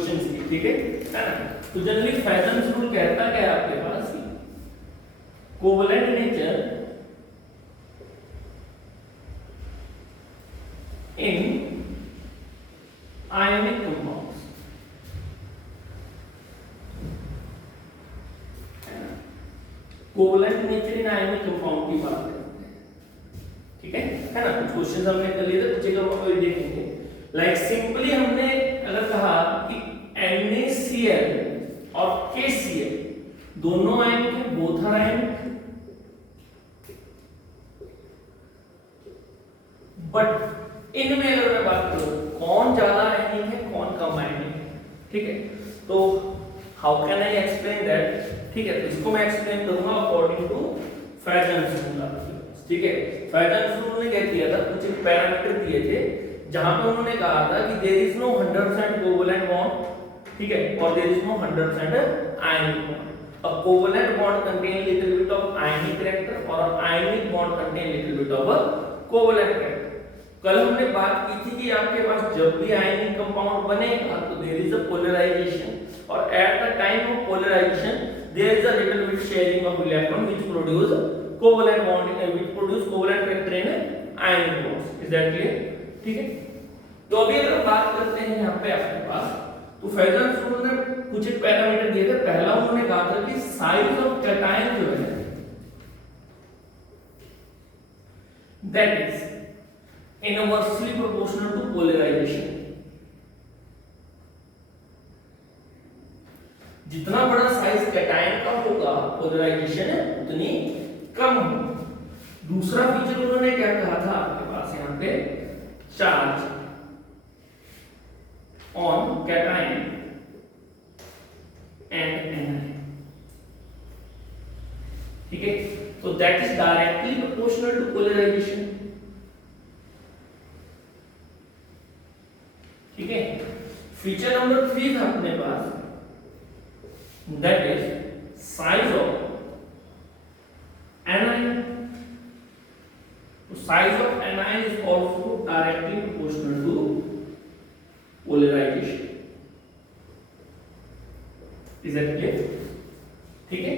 Questions की, ठीक है ना। तो जनरली फैजन्स रूल कहता क्या है आपके पास, covalent nature in ionic compounds, covalent nature in ionic compound की बात करते हैं, ठीक है ना। कुछ क्वेश्चंस हमने कर लिए थे, कुछ जगह पर देखेंगे। लाइक सिंपली हमने अगर कहा कि NaCl और KCl दोनों आयनिक है, बोथ आर आयनिक, बट इनमें अगर मैं बात करूं कौन ज्यादा आयनिक है कौन कम आयनिक है, ठीक है। तो how can I explain that, ठीक है। तो इसको मैं एक्सप्लेन करूंगा अकॉर्डिंग टू फैजन्स रूल, ठीक है। फैजन्स रूल ने क्या किया था, कुछ पैरामीटर दिए थे जहां पे उन्होंने कहा था कि there is no 100% covalent bond, ठीक है, और there is no 100% ionic bond. A covalent bond contain little bit of ionic character और ionic bond contain little bit of a covalent character। कल हमने बात की थी कि आपके पास जब भी आयनिक कंपाउंड बनेगा तो देयर इज अ पोलराइजेशन, और at the time of polarisation there is a little bit sharing of electron which produce covalent bond, which produce covalent character in ionic bonds. Is that clear, ठीक है। तो अभी अगर बात करते हैं यहाँ पे आपके पास, तो फैजन्स रूल ने कुछ एक पैरामीटर दिए थे। पहला उन्होंने कहा था कि साइज ऑफ कैटायन जो है that is inversely proportional to polarisation. जितना बड़ा साइज कैटायन का होगा पोलराइजेशन उतनी कम होगी। दूसरा फीचर उन्होंने क्या कहा था आपके पास यहाँ पे, charge on cation and anion, ठीक है। तो that is directly proportional to polarization, ठीक है। फीचर नंबर 3 था अपने पास, that is size of anion। तो size of anion is also directly proportional to polarisation. Is that clear, ठीक है।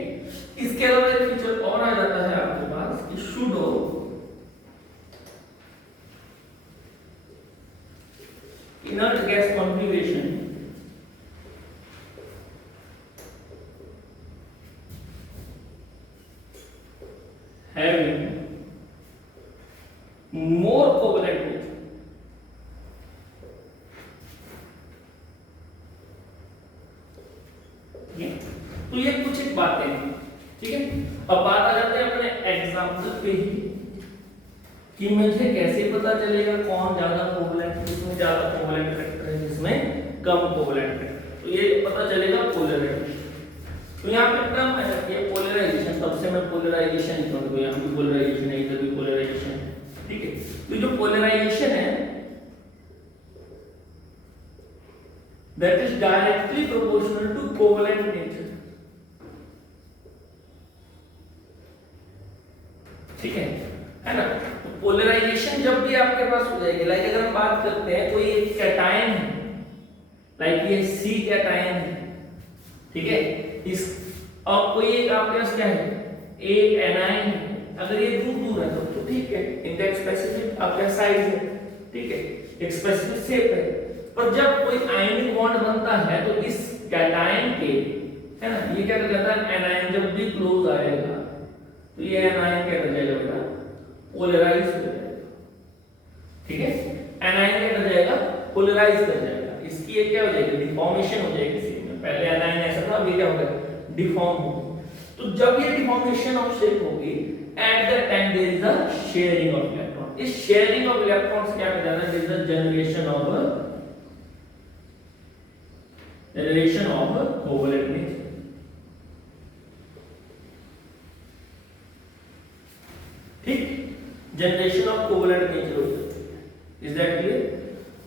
इसके अलावा एक फीचर और आ जाता है आपके पास कि pseudo inert gas configuration having more covalent nature. तो ये कुछ एक बातें हैं, ठीक है। अब बात आ जाते हैं अपने एग्जांपल पे ही कि मुझे कैसे पता चलेगा कौन ज्यादा कोवेलेंट, किसमें ज्यादा कोवेलेंट कैरेक्टर है, जिसमें कम कोवेलेंट कैरेक्टर। तो ये पता चलेगा पोलराइजेशन। तो यहाँ पे टर्म आ जाती है पोलराइजेशन, तब से मैं पोलराइजेशन लिखूंगा, तो यहाँ भी पोलराइजेशन है, इधर भी पोलराइजेशन है, ठीक है। तो जो पोलराइजेशन है that is directly proportional to covalent nature, ठीक है ना। तो पोलराइजेशन जब भी आपके पास हो जाएगी, लाइक अगर हम बात करते हैं कोई एक कैटायन है, लाइक ये C कैटायन है, ठीक है। इस और कोई एक आपके पास क्या है A एनायन है, अगर ये दूर दूर है तो ठीक है, इनका स्पेसिफिक आपका साइज है, ठीक है, एक स्पेसिफिक शेप है। पर जब कोई आयनिक बॉन्ड बनता है तो इस कैटायन के, है ना, ये क्या कर जाता है, एनायन जब भी क्लोज आएगा तो ये एनायन क्या कर जाएगा बेटा, पोलराइज हो जाएगा, ठीक है। एनायन क्या कर जाएगा, पोलराइज कर जाएगा। इसकी एक क्या हो जाएगी, डिफॉर्मेशन हो जाएगी। इसी में पहले एनायन ऐसा था, अभी क्या हो गया, डिफॉर्म हो गया। तो जब ये डिफॉर्मेशन ऑफ शेप होगी, at that time there is a sharing of electron. इस शेयरिंग ऑफ इलेक्ट्रॉन्स क्या कर जाता है, there is a generation of covalent nature, ठीक, जनरेशन ऑफ कोवेलेंट नेचर हो जाती है। Is that clear.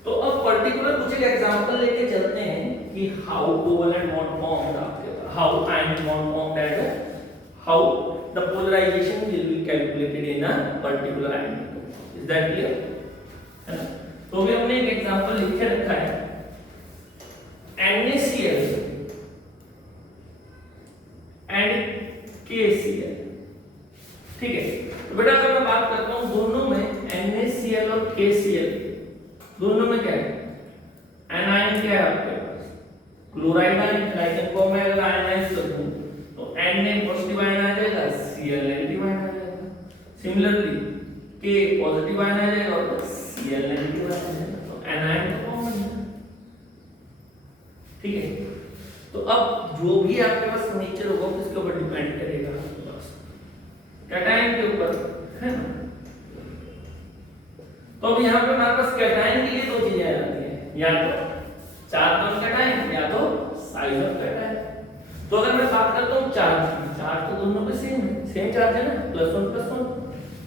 तो अब पर्टिकुलर कुछ एक एग्जांपल लेके चलते हैं कि how covalent bond formed, how ionic bond formed and how the polarisation will be calculated in a particular ionic compound. Is that clear, है ना। तो अभी हमने एक एग्जांपल लिख के रखा है, Na क्लोराइड नाइट्रोजन को मैं अगर आयनाइज कर दूं तो N में पॉजिटिव आयन आ जाएगा, Cl नेगेटिव आयन आ जाएगा। सिमिलरली K पॉजिटिव आयन आ जाएगा और Cl नेगेटिव आयन आ जाएगा, तो एनायन तो कॉमन है। ठीक है, तो अब जो भी आपके पास नेचर होगा किसके ऊपर डिपेंड करेगा, बस कैटायन के ऊपर, है ना। तो अब यहाँ पे हमारे पास कैटायन के लिए दो चीजें आ जाती हैं, या तो चार्ज ऑफ कैटायन या तो साइज ऑफ कैटायन। तो अगर मैं बात करता हूँ चार्ज, चार्ज तो दोनों पे सेम चार्ज है ना, +1+1।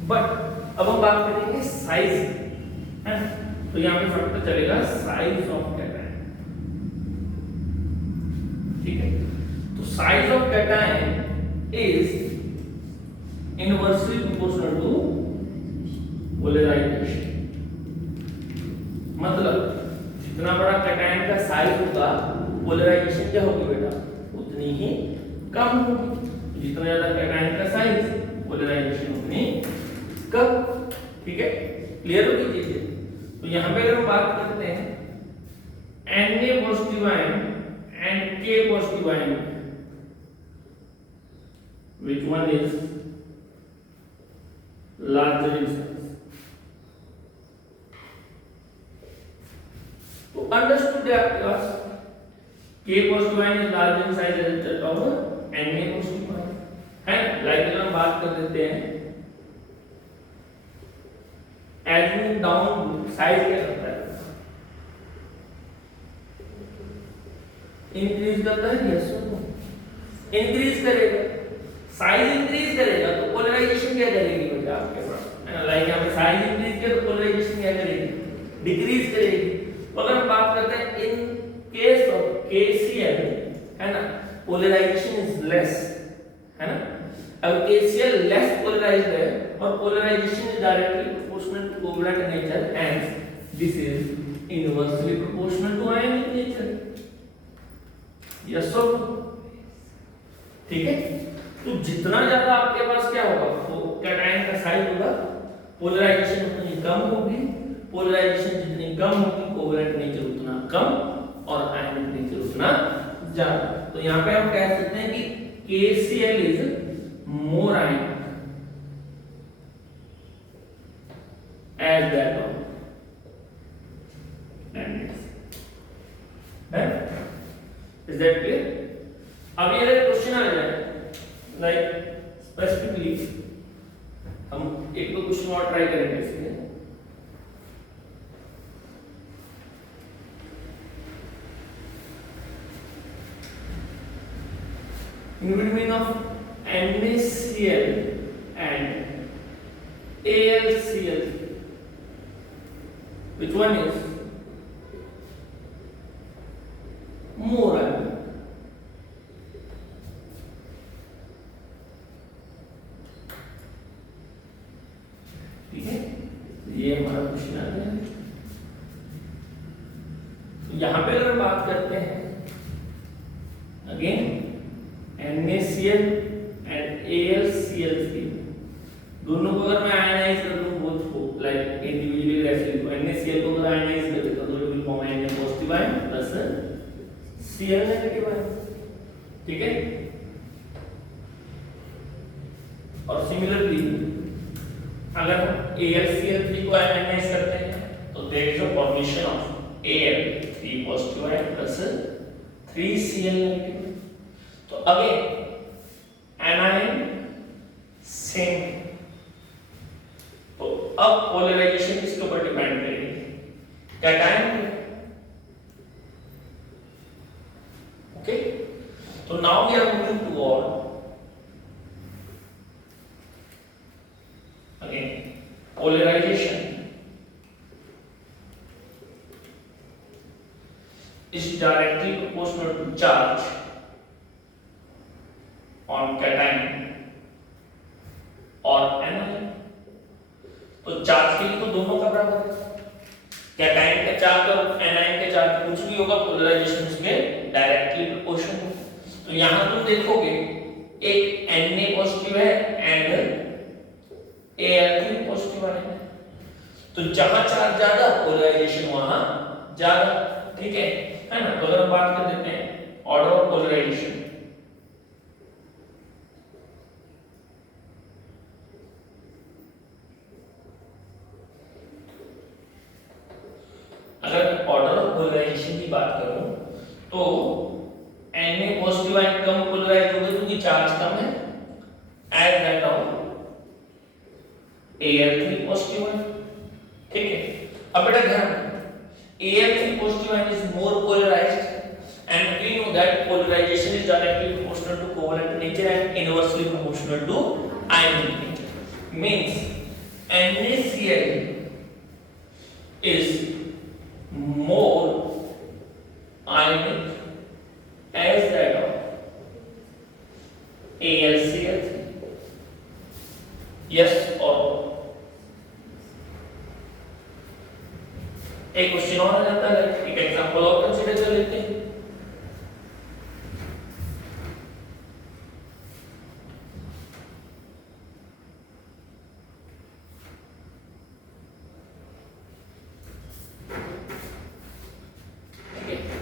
बट अब हम बात करेंगे साइज, है ना। तो यहाँ पे फर्क चलेगा साइज ऑफ कैटायन। ठीक है, तो size of cation is inversely proportional to polarisation. मतलब जितना बड़ा कैटायन का साइज होगा पोलराइजेशन क्या होगी बेटा, उतनी ही कम होगी। जितना ज्यादा कैटायन का साइज पोलराइजेशन उतनी कम। ठीक है, क्लियर होगी चीजें। तो यहाँ पे अगर हम बात करते हैं Na positive ion and K positive ion, which one is larger in size? तो अंडरस्टूड है आपके पास K positive ion is large in size as of Na positive ion, है। लाइक अगर हम बात कर देते हैं एज डाउन साइज क्या करता है, इंक्रीज करता है, यस और नो। इंक्रीज करेगा, साइज इंक्रीज करेगा तो पोलराइजेशन क्या करेगी बेटा आपके पास, लाइक यहाँ पे साइज इंक्रीज किया तो पोलराइजेशन क्या करेगी, डिक्रीज करेगी। तो अगर हम बात करते हैं इन केस ऑफ KCl, है ना, पोलराइजेशन इज लेस, है ना। अब KCl लेस पोलराइज्ड है और polarisation is directly proportional to covalent nature and this is inversely proportional to ionic nature, yes और नो। ठीक है, तो जितना ज्यादा आपके पास क्या होगा, वो कैटायन का साइज होगा, पोलराइजेशन उतनी कम होगी। पोलराइजेशन जितनी कम होगी कोवलेंट नेचर उतना कम और आयनिक नेचर उतना ज्यादा। तो यहाँ पे हम कह सकते हैं कि KCl is more ionic as that of Is that clear? अब ये क्वेश्चन आ जाए लाइक स्पेसिफिकली हम एक दो क्वेश्चन और ट्राई करेंगे इसमें। In between of NaCl and AlCl, which one is more ionic? ठीक है, ये हमारा क्वेश्चन आ गया। तो यहां पे अगर बात करते हैं अगेन NaCl एंड AlCl की, दोनों को अगर मैं आयनाइज कर दूं बोथ को लाइक इंडिविजुअली ऐसे NaCl को अगर आयनाइज कर देता तो it will form Na positive ion plus Cl negative ion. ठीक है, और सिमिलरली अगर हम AlCl3 को आयनाइज करते हैं तो there is a formation of Al3 positive ion plus 3Cl negative. तो अगेन एनायन सेम। तो अब पोलराइजेशन किसके ऊपर डिपेंड करेगी, कैटायन पे। ओके, तो now we are moving toward again polarisation is directly proportional to charge on cation और anion। तो चार्ज के लिए तो दोनों का बराबर है, कैटायन का चार्ज और एनायन का चार्ज कुछ भी होगा पोलराइजेशन उसमें डायरेक्टली प्रोपोर्शनल होगा। तो यहां तुम देखोगे एक Na पॉजिटिव है एंड Al3 पॉजिटिव है, तो जहां चार्ज ज्यादा पोलराइजेशन वहां ज्यादा। ठीक है ना। तो अगर हम बात कर देते हैं ऑर्डर ऑफ पोलराइजेशन, अगर ऑर्डर ऑफ पोलराइजेशन की बात करूं तो Na पॉजिटिव आयन कम पोलराइज होगा क्योंकि चार्ज कम है, as that of Al3 positive ion. ठीक है, अब बेटा ध्यान, Al3 positive ion is more polarised and we know that polarization is directly proportional to covalent nature and inversely proportional to ionic nature. Means NaCl is more ionic as that of AlCl3. Yes or no? एक question और आ जाता है, एक example और consider कर लेते हैं।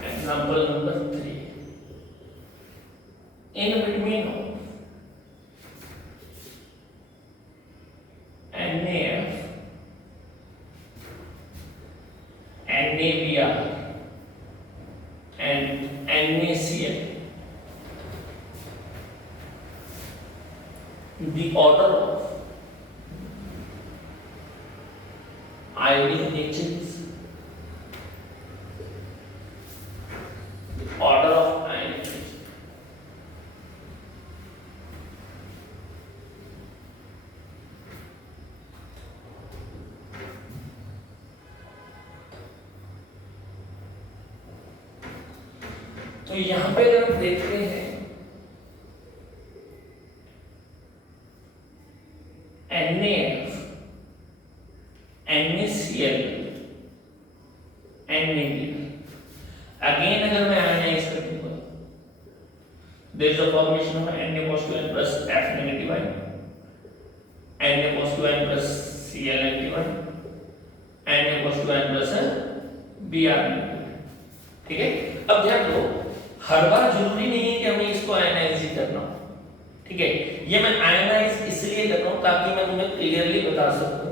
Example number 3. In between of NaF, NaBr and NaCl, the order of ionic nature is order of ionic nature. तो यहां पे अगर हम देखते हैं NaF, NaCl, NaBr, अगेन अगर मैं आयनाइज कर दूंगा, there is a formation of Na positive ion plus F negative ion, Na positive ion plus Cl negative ion, Na positive ion plus Br negative। ठीक है, अब ध्यान दो, हर बार जरूरी नहीं है कि हमें इसको आयनाइज ही करना हो। ठीक है, ये मैं आयनाइज इसलिए कर रहा हूं ताकि मैं तुम्हें क्लियरली बता सकूं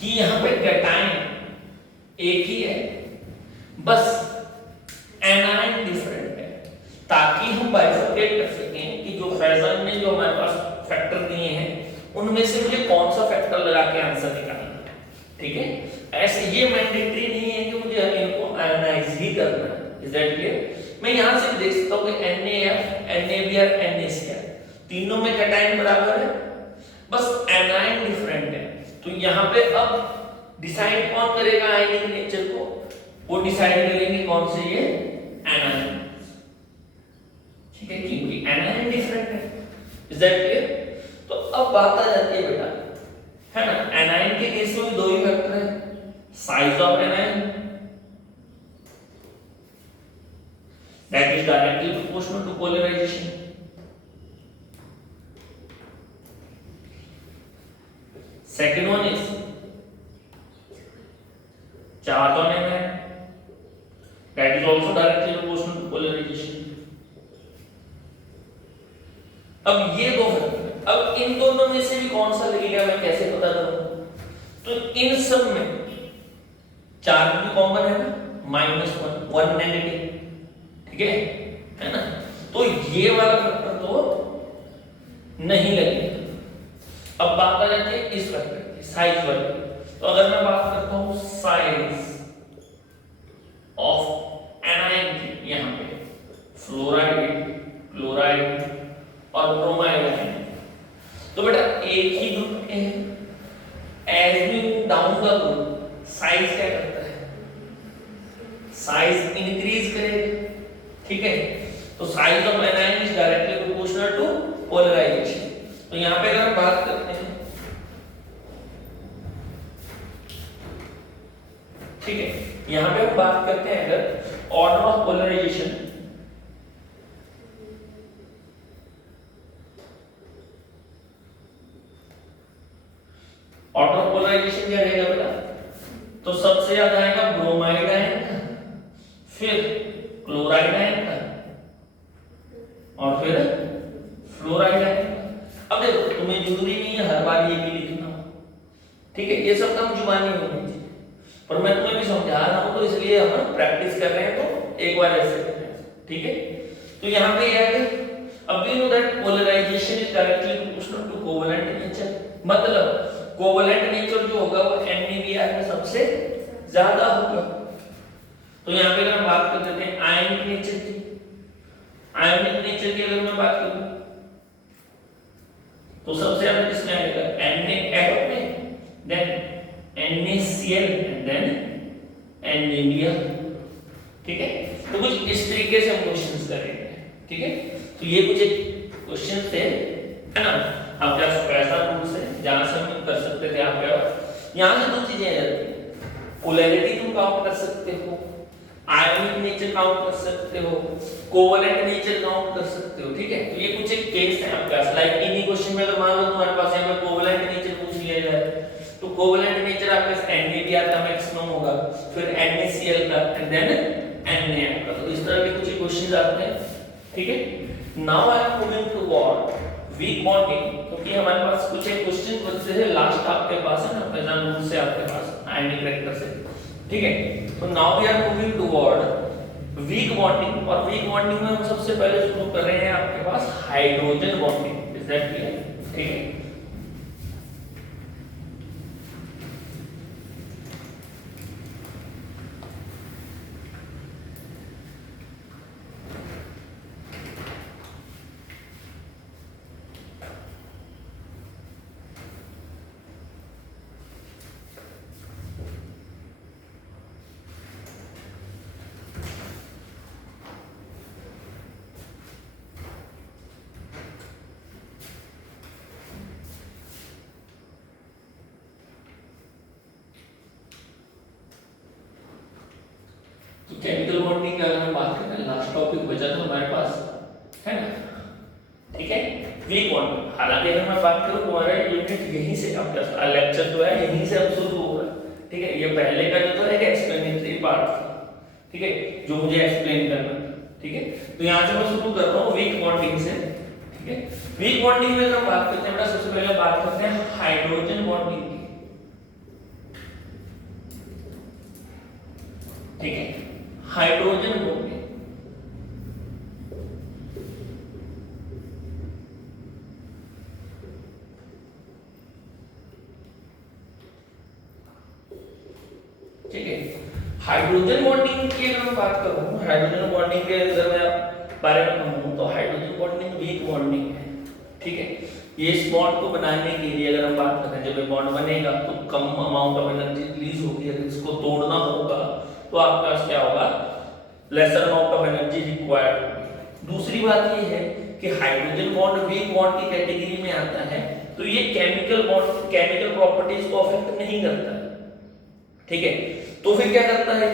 कि यहां पे कैटायन एक ही है, बस एनायन डिफरेंट है, ताकि हम बाइफरकेट कर सकें कि जो फैजन ने जो हमारे पास फैक्टर दिए हैं उनमें से मुझे कौन सा फैक्टर लगा के आंसर निकालना है। ठीक है, ऐसे ये मैंडेटरी नहीं है कि मुझे इनको आयनाइज ही करना है। Is that clear? मैं यहां से देख सकता हूं कि NaF, NaBr, NaCl तीनों में कैटायन बराबर है, बस एनायन डिफरेंट है। तो यहां पे अब डिसाइड कौन करेगा आयनिक नेचर को? वो डिसाइड करेंगे कौन से, ये एनायन। ठीक है, क्योंकि एनायन डिफरेंट है। Is that clear? तो अब बात आ जाती है बेटा, है ना, एनायन के केस में दो ही फैक्टर है, size of anion that is directly proportional to polarisation, second one is charge on anion that is also directly proportional to polarization। अब ये दो है, अब इन दोनों में से भी कौन सा लगेगा मैं कैसे पता करूं? तो इन सब में चार्ज भी कॉमन है ना, -1, 1 नेगेटिव। ठीक है ना, तो ये वाला फैक्टर तो नहीं लगेगा। अब बात आ जाती है इस फैक्टर की, साइज वाली। तो अगर मैं बात करता हूं साइज ऑफ एनायन की, यहां पे फ्लोराइड, क्लोराइड और ब्रोमाइड आयन, तो बेटा एक ही ग्रुप के हैं, as we move down the group size क्या करता है, साइज इंक्रीज करेगा। ठीक है, तो size of anion is directly proportional to polarisation. तो यहां पे अगर हम बात करते हैं, ठीक है, यहां पे हम बात करते हैं अगर order of polarisation, order of polarisation क्या रहेगा बेटा? तो सबसे ज्यादा आएगा ब्रोमाइड आयन का, फिर क्लोराइड आयन का, और फिर फ्लोराइड आएगा। अब देखो तुम्हें जरूरी नहीं है हर बार ये भी लिखना, ठीक है, ये सब काम जुबानी होनी चाहिए, पर मैं तुम्हें भी समझा रहा हूं तो इसलिए हम प्रैक्टिस कर रहे हैं, तो एक बार ऐसे कर रहे हैं, ठीक है। तो यहाँ पे यह है, अब we know that polarisation is directly proportional to covalent nature, मतलब कोवेलेंट नेचर जो होगा वो NaBr में सबसे ज्यादा होगा। तो यहाँ पे अगर हम बात कर देते हैं आयनिक नेचर की, आयनिक नेचर की अगर मैं बात करूं तो सबसे ज्यादा किसमें आएगा, Na में, then NaCl and then NaBr, ठीक है। तो कुछ इस तरीके से हम क्वेश्चंस करेंगे, ठीक है। तो ये कुछ एक क्वेश्चन थे, है ना, आपके पास पैसा रूल्स है जहां से हम कर सकते थे। आपके यहां से दो चीजें आ जाती है, पोलैरिटी तुम काउंट कर सकते हो, आयनिक नेचर काउंट कर सकते हो, कोवेलेंट नेचर काउंट कर सकते हो, ठीक है। तो ये कुछ एक केस है आपके पास, लाइक इन्हीं क्वेश्चन में अगर मान लो तुम्हारे पास यहाँ पे कोवेलेंट नेचर पूछ लिया जाए तो कोवेलेंट नेचर आपके पास NaBr का मैक्सिमम होगा, फिर NaCl का एंड देन Na का। तो इस तरह के कुछ क्वेश्चंस आते हैं, ठीक है। Now I am moving toward weak bonding, क्योंकि हमारे पास कुछ एक क्वेश्चन बचते हैं लास्ट आपके पास है ना, पहला रूल से आपके पास आयनिक रिएक्टर से, ठीक है। तो now we are moving toward weak bonding, और वीक बॉन्डिंग में हम सबसे पहले शुरू कर रहे हैं आपके पास hydrogen bonding, is that clear, ठीक है। तो केमिकल बॉन्डिंग का अगर हम बात करें, लास्ट टॉपिक बचा था हमारे पास, है ना, ठीक है। वीक बॉन्डिंग, हालांकि अगर मैं बात करूं तुम्हारा यूनिट यहीं से आपका लेक्चर जो है यहीं से अब शुरू होगा, ठीक है। ये पहले का जो था एक एक्सप्लेनेटरी पार्ट था, ठीक है, जो मुझे एक्सप्लेन करना था, ठीक है। तो यहां से मैं शुरू कर रहा हूं वीक बॉन्डिंग से, ठीक है। वीक बॉन्डिंग में हम बात करते हैं बेटा, सबसे पहले बात करते हैं हाइड्रोजन बॉन्डिंग की, ठीक है। हाइड्रोजन बॉन्डिंग, ठीक है। हाइड्रोजन बॉन्डिंग की अगर मैं बात करूं, हाइड्रोजन बॉन्डिंग के अगर मैं बारे में कहूं तो हाइड्रोजन बॉन्डिंग वीक बॉन्डिंग है, ठीक है। ये इस बॉन्ड को बनाने के लिए अगर हम बात करें, जब ये बॉन्ड बनेगा तो कम अमाउंट ऑफ एनर्जी रिलीज होगी, अगर इसको तोड़ना होगा तो आपके पास क्या होगा, lesser amount of energy required. दूसरी बात ये है कि हाइड्रोजन बॉन्ड वीक बॉन्ड की कैटेगरी में आता है, तो ये केमिकल बॉन्ड, केमिकल प्रॉपर्टीज को अफेक्ट नहीं करता है, ठीक है। तो फिर क्या करता है,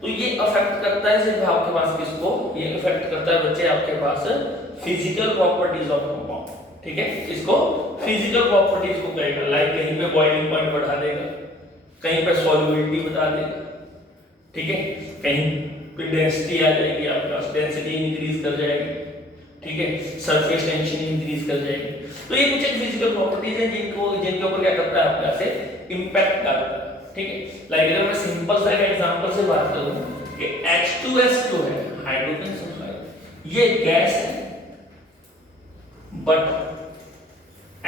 तो ये अफेक्ट करता है सिर्फ आपके पास किसको, ये अफेक्ट करता है बच्चे आपके पास फिजिकल प्रॉपर्टीज ऑफ कंपाउंड, ठीक है। इसको फिजिकल प्रॉपर्टीज को कहेगा, लाइक कहीं पे बॉइलिंग पॉइंट बढ़ा देगा, कहीं पे सॉल्युबिलिटी बता देगा, ठीक है, कहीं पे डेंसिटी आ जाएगी, आपके पास डेंसिटी इंक्रीज कर जाएगी, ठीक है, सरफेस टेंशन इंक्रीज कर जाएगी। तो ये कुछ एक फिजिकल प्रॉपर्टीज हैं जिनके ऊपर क्या करता है आपका से इंपैक्ट करता है, ठीक है। लाइक अगर मैं सिंपल सा एग्जांपल से बात करूं कि H2S2 है, हाइड्रोजन सल्फाइड, ये गैस है, but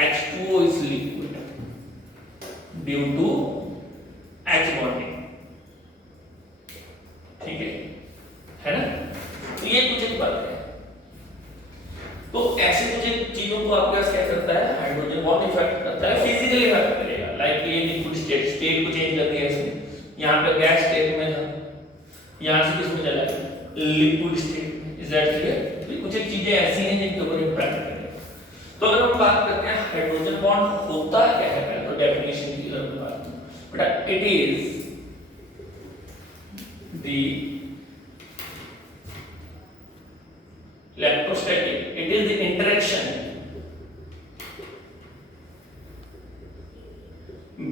H2O is liquid due to H bonding, ठीक है ना। तो ये कुछ एक बात है। तो ऐसे कुछ एक चीजों को आपके पास क्या करता है, हाइड्रोजन बॉन्ड इफेक्ट करता है, फिजिकली इफेक्ट करेगा। लाइक ये लिक्विड स्टेट को चेंज कर दिया इसने, यहाँ पे गैस स्टेट में था, यहाँ से किसमें चला गया, लिक्विड स्टेट में, इज दैट क्लियर। तो कुछ एक चीजें ऐसी हैं जिनके ऊपर इम्पैक्ट करेगा। तो अगर हम बात करते हैं हाइड्रोजन बॉन्ड होता क्या है, तो डेफिनेशन की अगर बात करें बेटा, it is the electrostatic, it is the interaction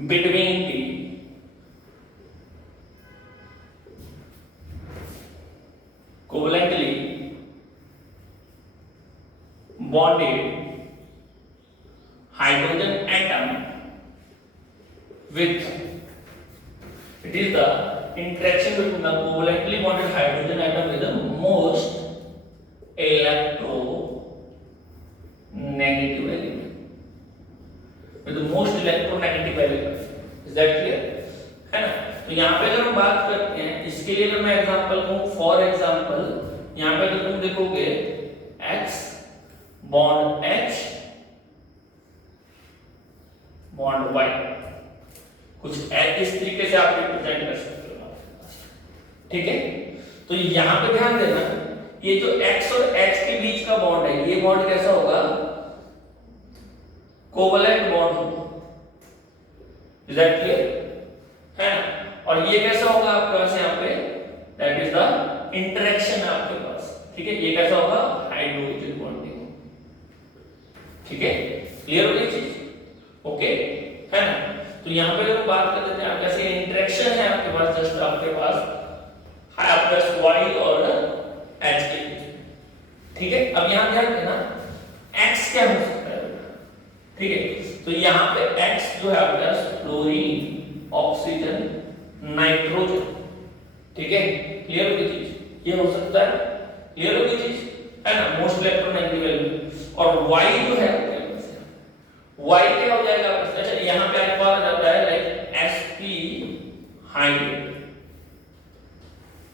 between the covalently bonded hydrogen atom with, it is the interaction between the covalently bonded hydrogen atom with the most electronegative element, with the most electronegative element. Is that clear? है ना? तो यहाँ पे अगर हम बात करते हैं, इसके लिए अगर मैं एग्जांपल दूं, फॉर एग्जांपल यहाँ पे अगर तुम देखोगे X bond H bond Y, कुछ इस तरीके से आप रिप्रेजेंट कर सकते हो, ठीक है? तो यहाँ पे ध्यान देना, ये जो X और H के बीच का बॉन्ड है, ये बॉन्ड कैसा होगा? कोवलेंट बॉन्ड होगा। Is that clear? है ना? और ये कैसा होगा आपके पास यहाँ पे? दैट इज द इंटरेक्शन आपके पास, ठीक है? ये कैसा होगा? हाइड्रोजन बॉन्डिंग, ठीक है? क्लियर हो गई चीज? ओके, है ना? तो यहाँ पे अगर बात कर लेते हैं, आप कैसे इंटरेक्शन है आपके पास, जस्ट आपके पास प्लस Y और H के बीच, ठीक है? अब यहाँ ध्यान देना, X क्या हो सकता है, ठीक है? तो यहाँ पे X जो है आपके पास फ्लोरीन, ऑक्सीजन, नाइट्रोजन, ठीक है? क्लियर हो गई चीज? ये हो सकता है, क्लियर हो गई चीज, है ना? Most electronegative element. और Y जो है Y क्या हो जाएगा आपका? अच्छा, यहाँ पे एक बार आ जाता है लाइक sp हाइड्रोजन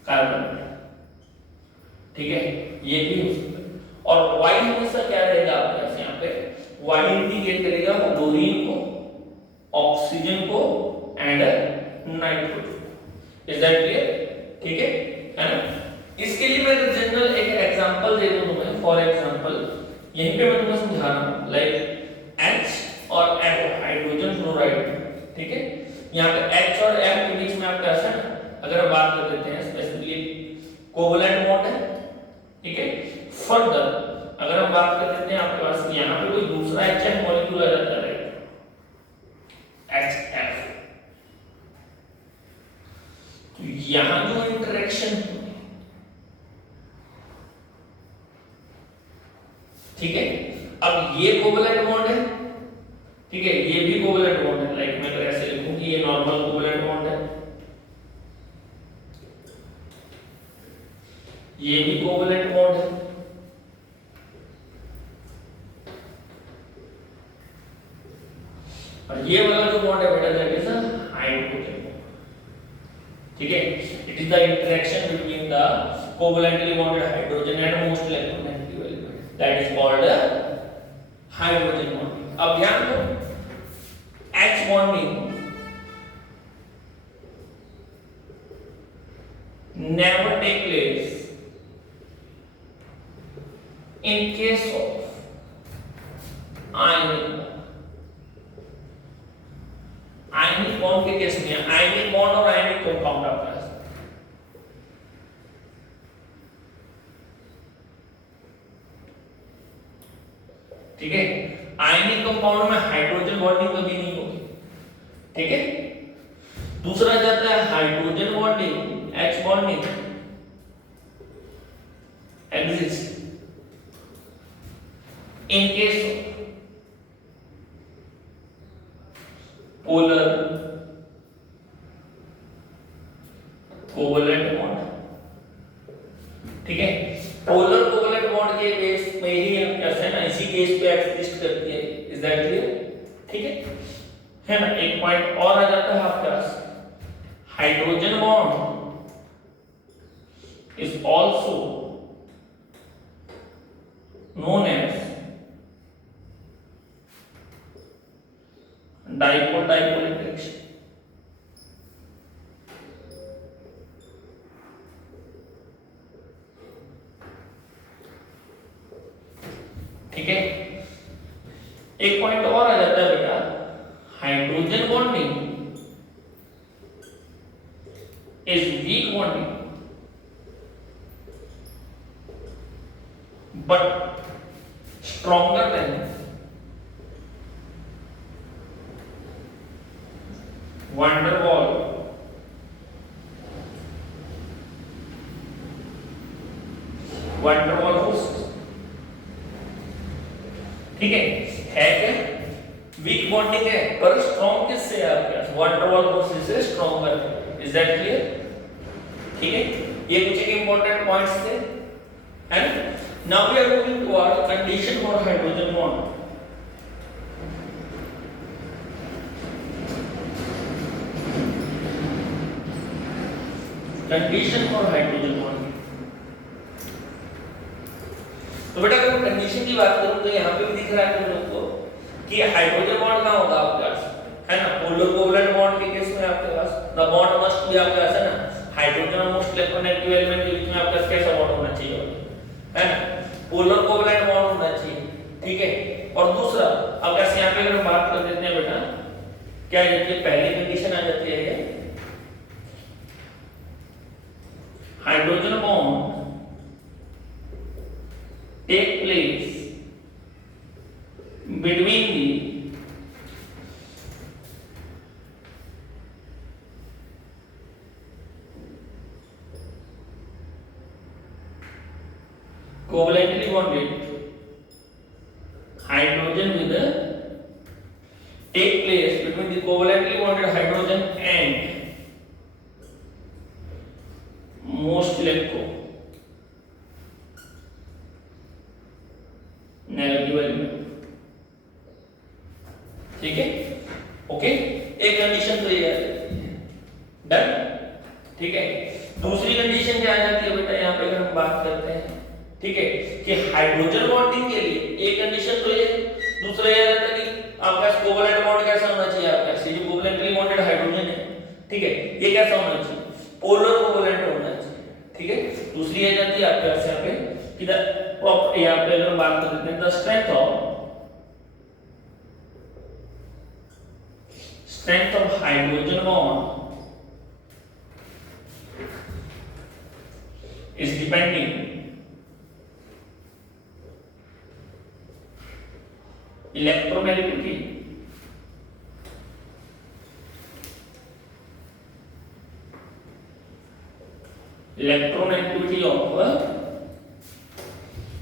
कार्बन, ठीक है? ये भी हो सकता है। और Y हमेशा क्या रहेगा आपके पास? यहाँ पे Y इंडिकेट करेगा क्लोरीन को, ऑक्सीजन को and nitrogen. Is that clear? ठीक है ना? इसके लिए मैं जनरल एक एग्जांपल दे दूं तुम्हें। फॉर एग्जांपल यहीं पे मैं तुम्हें समझा रहा हूं, लाइक H और F हाइड्रोजन फ्लोराइड, ठीक है? यहाँ पे H और F के बीच में आपका ऐसा, अगर हम बात कर लेते हैं स्पेसिफिकली कोवलेंट बॉन्ड है, ठीक है? फर्दर अगर हम बात कर लेते हैं आपके पास यहाँ पे कोई दूसरा HF मॉलिक्यूल आ जाता है, HF, तो यहाँ जो इंटरेक्शन, ठीक है? अब ये कोवलेंट बॉन्ड है, ठीक है? ये भी कोवलेंट बॉन्ड है, लाइक मैं अगर ऐसे लिखूं कि ये नॉर्मल कोवलेंट बॉन्ड है, ये भी कोवलेंट बॉन्ड है, और ये वाला जो बॉन्ड है बेटा that is a hydrogen bond, ठीक है? It is the interaction between the covalently bonded hydrogen and most electronegative element, that is called hydrogen bonding. अब ध्यान दो, H bonding never take place in case of ionic bond। Ionic bond के case में ionic bond और ionic compound आपके पास, ठीक है? Ionic compound में हाइड्रोजन बॉन्डिंग कभी नहीं होगी, ठीक है? दूसरा जाता है hydrogen bonding, H bonding exist in case of polar covalent bond, ठीक है? पोलर कोवलेंट बॉन्ड के केस में ही हम कैसे है ना, इसी केस पे एग्जिस्ट करती है। Is that clear? ठीक है ना? एक पॉइंट और आ जाता है आपके पास, hydrogen bond is also known as dipole dipole interaction, ठीक है? एक पॉइंट और आ जाता है बेटा, hydrogen bonding is weak bonding but stronger than van der Waals forces, ठीक है क्या? वीक बॉन्डिंग है पर स्ट्रॉन्ग किससे है आपके पास? वन डबल बॉन्ड से स्ट्रॉन्गर है। Is that clear? ठीक है, ये कुछ एक इंपॉर्टेंट पॉइंट्स थे and now we are moving toward condition for hydrogen bond. Condition for hydrogen bond. तो बेटा अगर मैं कंडीशन की बात करूं तो यहाँ पे भी दिख रहा है तुम लोग को कि हाइड्रोजन बॉन्ड कहाँ होगा आपके पास, है ना? पोलर कोवलेंट बॉन्ड के केस में आपके पास द बॉन्ड मस्ट बी आपके पास, है ना? हाइड्रोजन और मोस्ट इलेक्ट्रोनेगेटिव एलिमेंट के बीच में आपका कैसा बॉन्ड होना चाहिए, है ना? पोलर कोवलेंट बॉन्ड होना चाहिए, ठीक है? और दूसरा अब ऐसे यहाँ पे अगर हम बात कर देते हैं बेटा, क्या आ जाती है? पहली कंडीशन आ जाती है ये hydrogen bond take place between the covalently bonded hydrogen with the take place between the covalently bonded hydrogen and most electron negative element, ठीक है? ओके, एक कंडीशन तो ये है, डन, ठीक है? दूसरी कंडीशन क्या आ जाती है बेटा यहाँ पे अगर हम बात करते हैं, ठीक है, कि हाइड्रोजन बॉन्डिंग के लिए एक कंडीशन तो ये, दूसरा ये आ जाता है कि आपका कोवलेंट बॉन्ड कैसा होना चाहिए? आपका जो कोवलेंटली बॉन्डेड हाइड्रोजन है, ठीक है, ये कैसा होना चाहिए? पोलर कोवलेंट होना चाहिए, ठीक है? दूसरी आ जाती है आपके पास यहाँ पे कि यहाँ पे अगर हम बात कर लेते हैं the strength of hydrogen bond is depending electronegativity of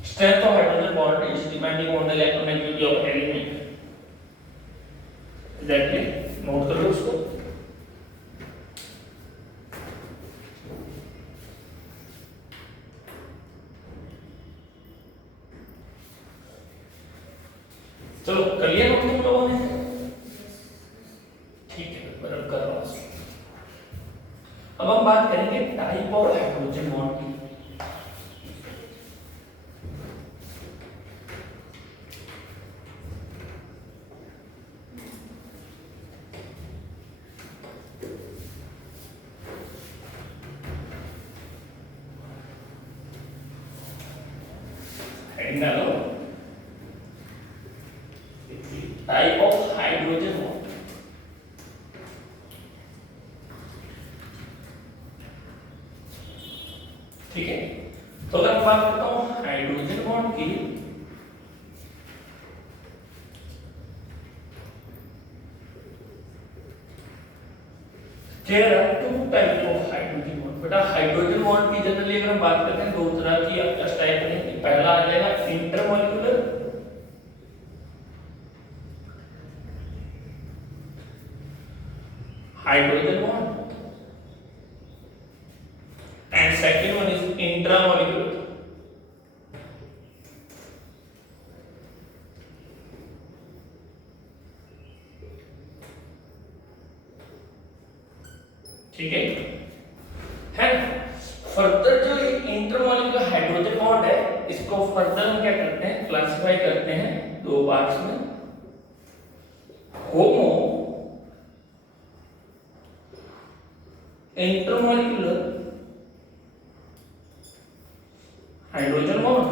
strength of hydrogen bond is depending on the electronegativity of element. Exactly, note कर लो उसको। चलो कर लिया नोट तुम लोगों ने? ठीक है, बराबर कर रहा हूं। अब हम बात करेंगे टाइप ऑफ हाइड्रोजन बॉन्ड की। टाइप ऑफ हाइड्रोजन बॉन्ड, ठीक है? तो अगर मैं बात करता हूं हाइड्रोजन बॉन्ड की, there are two type of hydrogen bond. बेटा हाइड्रोजन बॉन्ड की जनरली अगर हम बात करते हैं दो तरह की आपका टाइप है। पहला आ जाएगा intermolecular hydrogen bond and second one is intramolecular. ठीक है? फर्दर जो इंटरमॉलिक्यूलर हाइड्रोजन बॉन्ड है इसको फर्दर हम क्या करते हैं? क्लासिफाई करते हैं दो पार्ट्स में, homo intermolecular hydrogen bond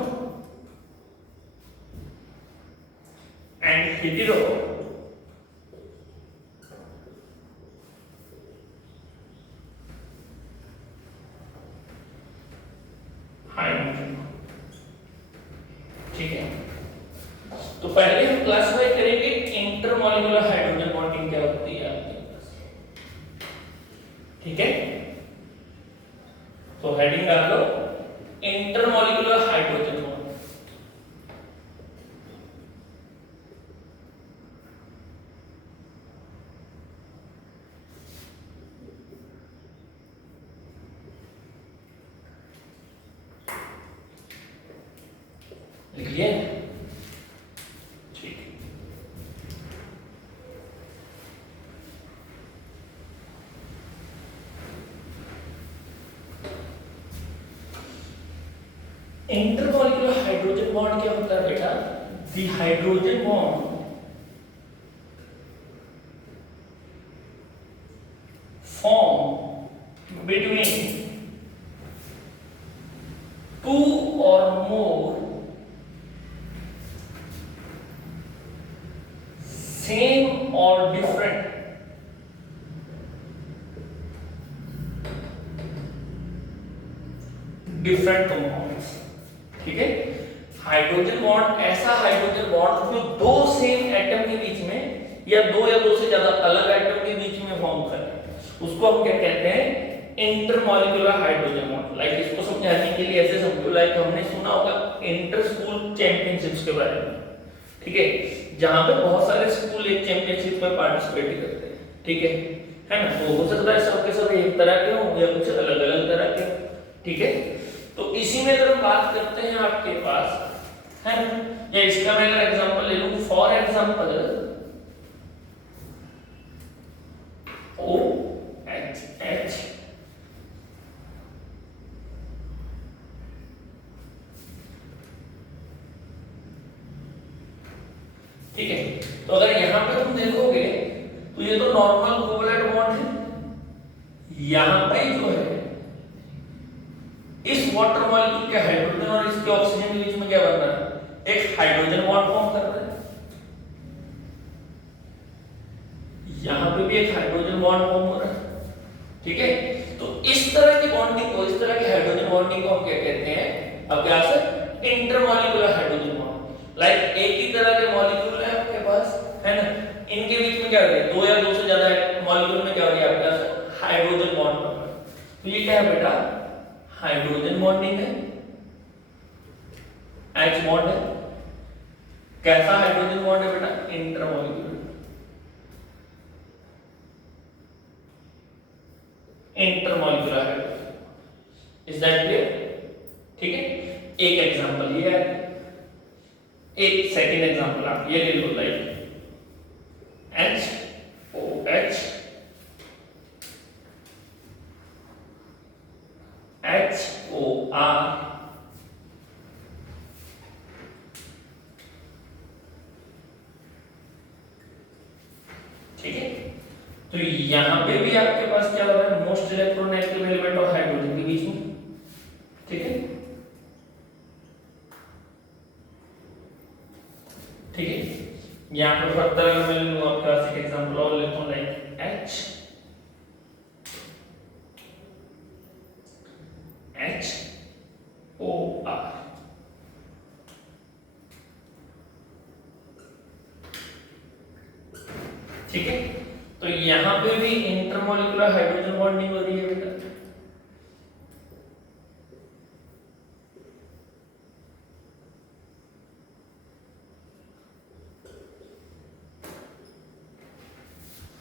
and hetero hydrogen. ठीक है, तो पहले हम क्लासिफाई करेंगे इंटरमॉलिक्यूलर हाइड्रोजन बॉन्डिंग क्या होती है आपके पास। ठीक है, तो हेडिंग डाल दो इंटरमॉलिक्यूलर हाइड्रोजन बॉन्ड। लिख लिए? ठीक है। इंटरमॉलिक्यूलर हाइड्रोजन बॉन्ड क्या होता है बेटा? The hydrogen bond form between two or more same or different compounds। ठीक है, हाइड्रोजन बॉन्ड ऐसा हाइड्रोजन बॉन्ड जो दो सेम एटम के बीच में या दो से ज्यादा अलग एटम के बीच में फॉर्म कर रहा है, उसको हम क्या कहते हैं? Intermolecular hydrogen bond. लाइक इसको समझाने के लिए ऐसे समझो, लाइक हमने सुना होगा इंटर स्कूल चैंपियनशिप्स के बारे में, ठीक है, जहां पे बहुत सारे स्कूल एक चैंपियनशिप में पार्टिसिपेट करते हैं, ठीक है ना? तो हो सकता है सबके सब एक तरह के हो या कुछ अलग अलग तरह के, ठीक है। तो इसी में अगर हम बात करते हैं आपके पास, है ना, या इसका मैं अगर एग्जांपल ले लूं, for example O H H ठीक है। तो अगर यहां पे तुम देखोगे तो ये तो नॉर्मल कोवलेंट बॉन्ड है, यहां पे जो है इस वाटर मॉलिक्यूल के हाइड्रोजन और इसके ऑक्सीजन के बीच में क्या बन रहा है? एक हाइड्रोजन बॉन्ड फॉर्म कर रहा है। यहां पे भी एक हाइड्रोजन बॉन्ड फॉर्म हो रहा है, ठीक है। तो इस तरह की बॉन्डिंग को, इस तरह की हाइड्रोजन बॉन्डिंग को हम क्या कहते हैं? अब क्या से इंटरमॉलिक्यूलर हाइड्रोजन बॉन्ड। लाइक एक ही तरह के मॉलिक्यूल है आपके पास, है ना, इनके बीच में क्या हो गया? दो या दो से ज्यादा मॉलिक्यूल में क्या हो गया? आपके पास हाइड्रोजन बॉन्ड बन रहा है। तो ये क्या है बेटा? हाइड्रोजन बॉन्डिंग है, H बॉन्ड है। कैसा हाइड्रोजन बॉन्ड है बेटा? Intermolecular, intermolecular hydrogen. Is that clear? ठीक है। एक एग्जांपल ये है, एक सेकंड एग्जांपल आप ये ले लो, लाइक HOH HOR, ठीक है। तो यहां पे भी आपके पास क्या हो रहा है? Most electronegative element of hydrogen के बीच में, ठीक है, ठीक है। यहां पर फर्दर अगर मैं लूं आपके पास एक एग्जांपल और लेता हूं, लाइक HOR, ठीक है। तो यहां पे भी इंटरमॉलिक्यूलर हाइड्रोजन बॉन्डिंग हो रही है बेटा,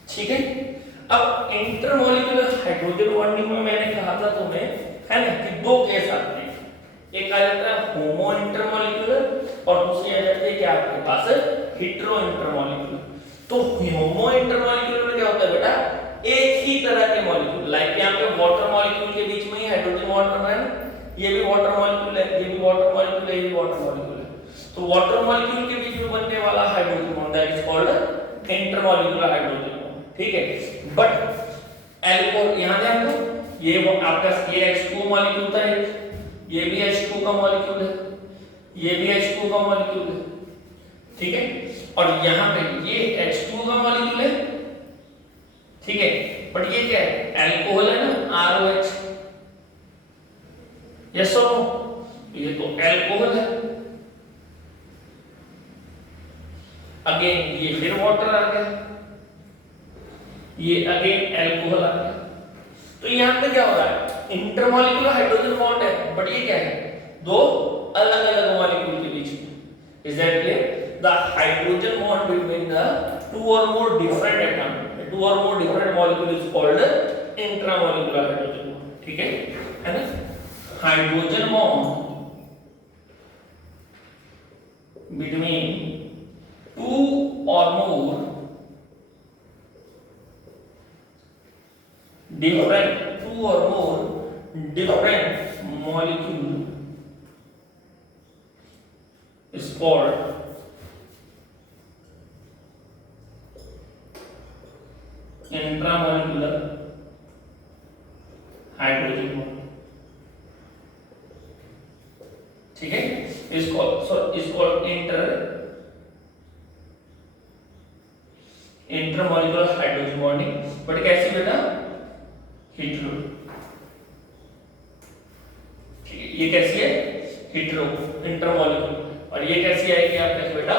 ठीक है। अब इंटरमॉलिक्यूलर हाइड्रोजन बॉन्डिंग में मैंने कहा था तुम्हें, है ना, कि दो केस आते हैं। एक आ जाता है होमो इंटरमॉलिक्यूलर और दूसरी आ जाती है क्या आपके पास? Hetero intermolecular. तो होमो इंटरमॉलिक्यूलर में क्या होता है बेटा? एक ही तरह के मॉलिक्यूल, लाइक यहां पे वाटर मॉलिक्यूल के बीच में ही हाइड्रोजन बॉन्ड बन रहा है ना, ये भी वाटर मॉलिक्यूल है, ये भी वाटर मॉलिक्यूल है, ये भी वाटर मॉलिक्यूल है। तो वाटर मॉलिक्यूल के बीच में बनने वाला hydrogen bond that is called intermolecular hydrogen bond, ठीक है। बट एल्कोहल यहां ध्यान दो, ये वो आपका ये H2 मॉलिक्यूल था, ये भी H2 का मॉलिक्यूल है, ये भी H2 का मॉलिक्यूल है, ठीक है। और यहां पे ये H2 का मॉलिक्यूल है, ठीक है, बट ये क्या है? अल्कोहल है ना, ROH, यस और नो? ये तो अल्कोहल है। अगेन ये फिर वाटर आ गया, ये अगेन अल्कोहल आ गया। तो यहां पे क्या हो रहा है? इंटरमॉलिक्यूलर हाइड्रोजन बॉन्ड है, बट ये क्या है? दो अलग अलग मॉलिक्यूल के बीच में। Is that clear? The hydrogen bond between the two or more different atom, two or more different molecule is called intramolecular hydrogen bond, ठीक है ना? Hydrogen bond between two or more different molecule is called intramolecular hydrogen bond. ठीक है, इसको intermolecular hydrogen bonding. But कैसी बेटा? Hetero. ठीक है, ये कैसी है? Hetero intermolecular. और ये कैसी आएगी आपका बेटा?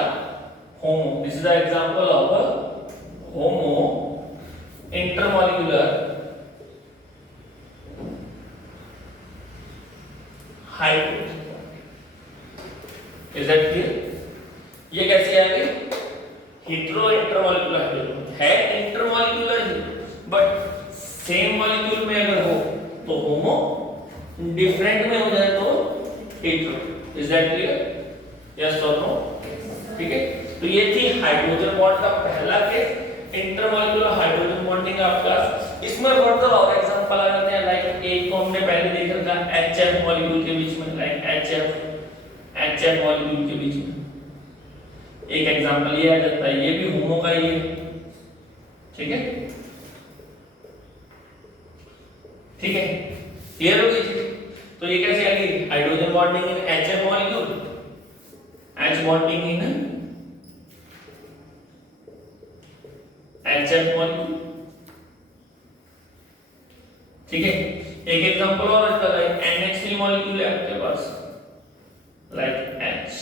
Homo. This is the example of homo intermolecular hydrogen. Is that clear? ये कैसी आएगी? हेटेरो इंटरमॉलिक्यूलर हाइड्रोजन है, इंटरमॉलिक्यूलर ही, बट सेम मॉलिक्यूल में अगर हो तो होमो, डिफरेंट में हो जाए तो hetero. Is that clear? Yes और नो? ठीक है, तो ये थी हाइड्रोजन बॉन्ड का पहला केस, इंटरमॉलिक्यूलर हाइड्रोजन बॉन्डिंग का क्लास। इसमें फर्दर और एग्जांपल आ जाते हैं, लाइक एक को हमने पहले देखा था HF मॉलिक्यूल के बीच में, लाइक HF मॉलिक्यूल के बीच में एक एग्जांपल ये आ जाता है, ये भी होमो का ही है। ठीक है, ठीक है, क्लियर हो गई? तो ये कैसे आ गई? Hydrogen bonding in HF molecule, H bonding in HF molecule. ठीक है, एक एग्जांपल और इसका, लाइक NH3 मॉलिक्यूल है आपके पास, लाइक H।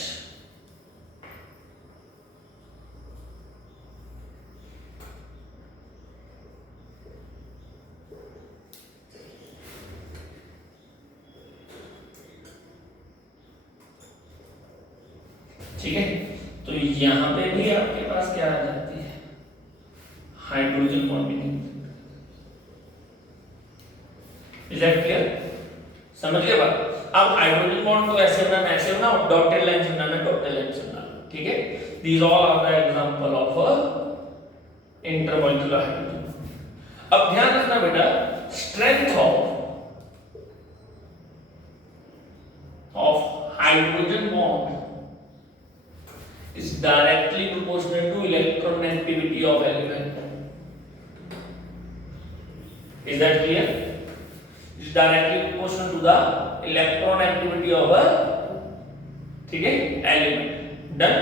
ठीक है, तो यहां पे भी आपके पास क्या आ जाती है? Hydrogen bonding. Is that clear? समझ गए बात? अब हाइड्रोजन बॉन्ड को ऐसे बनाना, डॉटेड लाइन से बनाना, डॉटेड लाइन से बनाना। ठीक है, these all are the example of intermolecular hydrogen. अब ध्यान रखना बेटा, strength of hydrogen bond is directly proportional to electronegativity of element. Is that clear? Is directly proportional to the electronegativity of a, ठीक है, element. Done?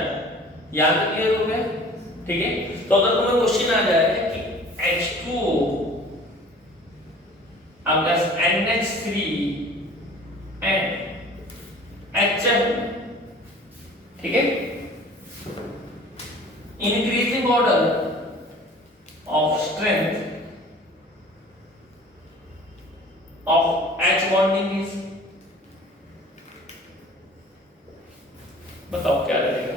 यहाँ तक clear हो गया? ठीक है, तो अगर तुम्हें क्वेश्चन आ जाए कि H2O आपका NH3 and HF, ठीक है, increasing order of strength of H bonding is, बताओ क्या रहेगा?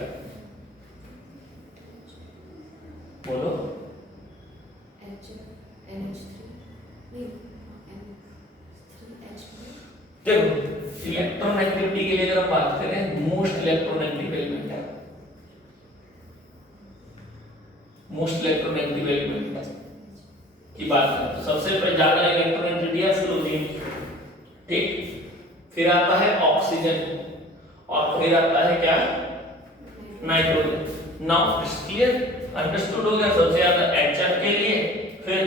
बोलो। देखो, इलेक्ट्रोनेगेटिविटी के लिए अगर हम बात करें, मोस्ट इलेक्ट्रोनेगेटिव एलिमेंट है, मोस्ट इलेक्ट्रोनेगेटिव एलिमेंट की बात करें तो सबसे ज्यादा इलेक्ट्रोनेगेटिविटी है फ्लोरीन। ठीक, फिर आता है ऑक्सीजन और फिर आता है क्या? नाइट्रोजन। नाउ क्लियर, अंडरस्टूड हो गया? सबसे ज्यादा HF के लिए, फिर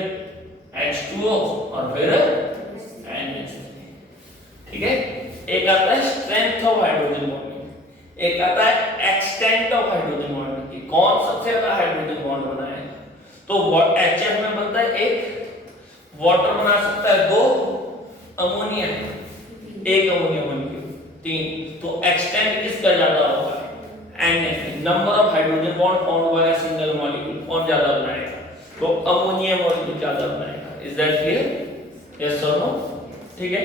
H2O और फिर NH3। ठीक है, एक आता है स्ट्रेंथ ऑफ हाइड्रोजन बॉन्डिंग, एक आता है एक्सटेंट ऑफ हाइड्रोजन बॉन्डिंग की कौन सबसे ज्यादा हाइड्रोजन बॉन्ड बनाएगा। तो HF में बनता है एक, वाटर बना सकता है 2, अमोनिया 1 अमोनिया मॉलिक्यूल 3। तो एक्सटेंट किसका ज्यादा होगा? NH। Number of hydrogen bond found by a single molecule कौन ज्यादा बनाएगा? तो अमोनिया मॉलिक्यूल ज्यादा बनाएगा। Is that clear? यस और नो? ठीक है,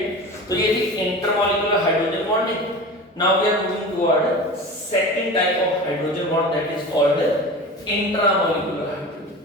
तो ये थी intermolecular hydrogen bonding. Now we are moving toward second type of hydrogen bond, that is called intramolecular hydrogen.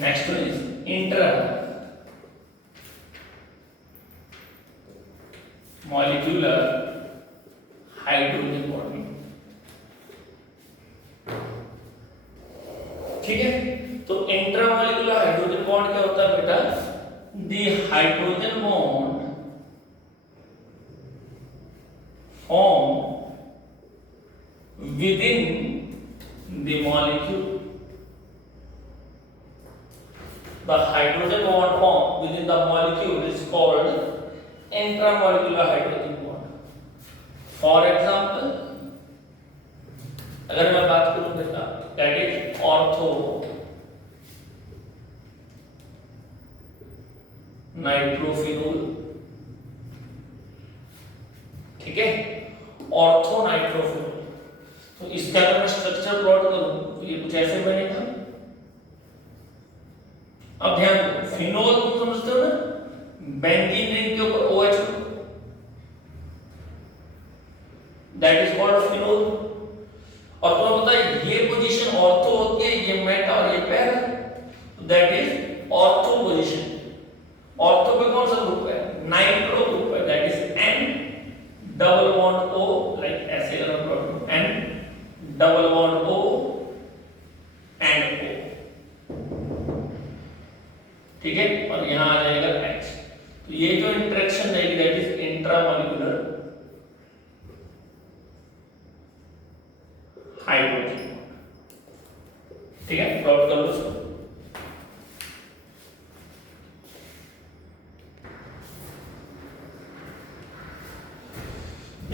Next one is intra molecular hydrogen bonding. ठीक है, तो इंट्रामॉलिक्यूलर हाइड्रोजन बॉन्ड क्या होता है बेटा? The hydrogen bond form within the molecule. The hydrogen bond formed within the molecule is called intramolecular hydrogen bond. For example, अगर मैं बात करूं बेटा that is ortho नाइट्रोफिनोल। ठीक है, ऑर्थो नाइट्रोफिनोल। तो इसका अगर मैं स्ट्रक्चर प्लॉट करूं तो ये कुछ ऐसे बनेगा। अब ध्यान दो, फिनोल तुम समझते हो ना, बेंजीन रिंग के ऊपर OH, that is called phenol. और तुम्हें पता है ये पोजीशन ऑर्थो होती है, ये मेटा और ये para, that is ortho position. Ortho पे कौन सा ग्रुप है? नाइट्रो ग्रुप है, that is N double bond O, like ऐसे अगर मैं प्लॉट करूं N double bond O and O। ठीक है, और यहां आ जाएगा H। तो ये जो इंटरेक्शन रहेगी दैट इज इंट्रामॉलिक्यूलर हाइड्रोजन। ठीक है, प्लॉट कर लो इसको।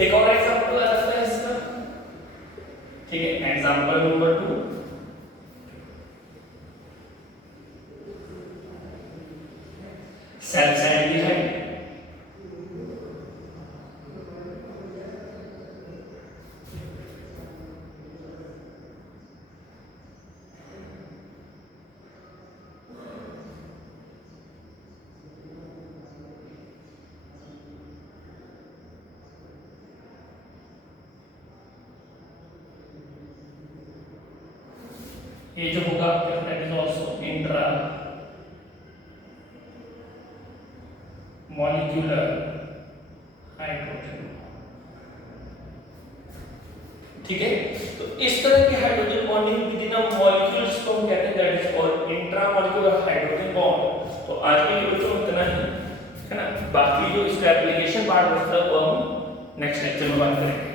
एक और एग्जांपल आ जाता है इसका। ठीक है, एग्जांपल नंबर 2, सल्फाइड। ये जो होगा that is also intra molecular hydrogen. ठीक है, तो इस तरह की hydrogen bonding with in a molecules को हम कहते हैं that is called intramolecular hydrogen bond. तो आज के वीडियो में इतना ही है ना, बाकी जो इसका एप्लीकेशन पार्ट होता है वो हम नेक्स्ट लेक्चर में बात करेंगे।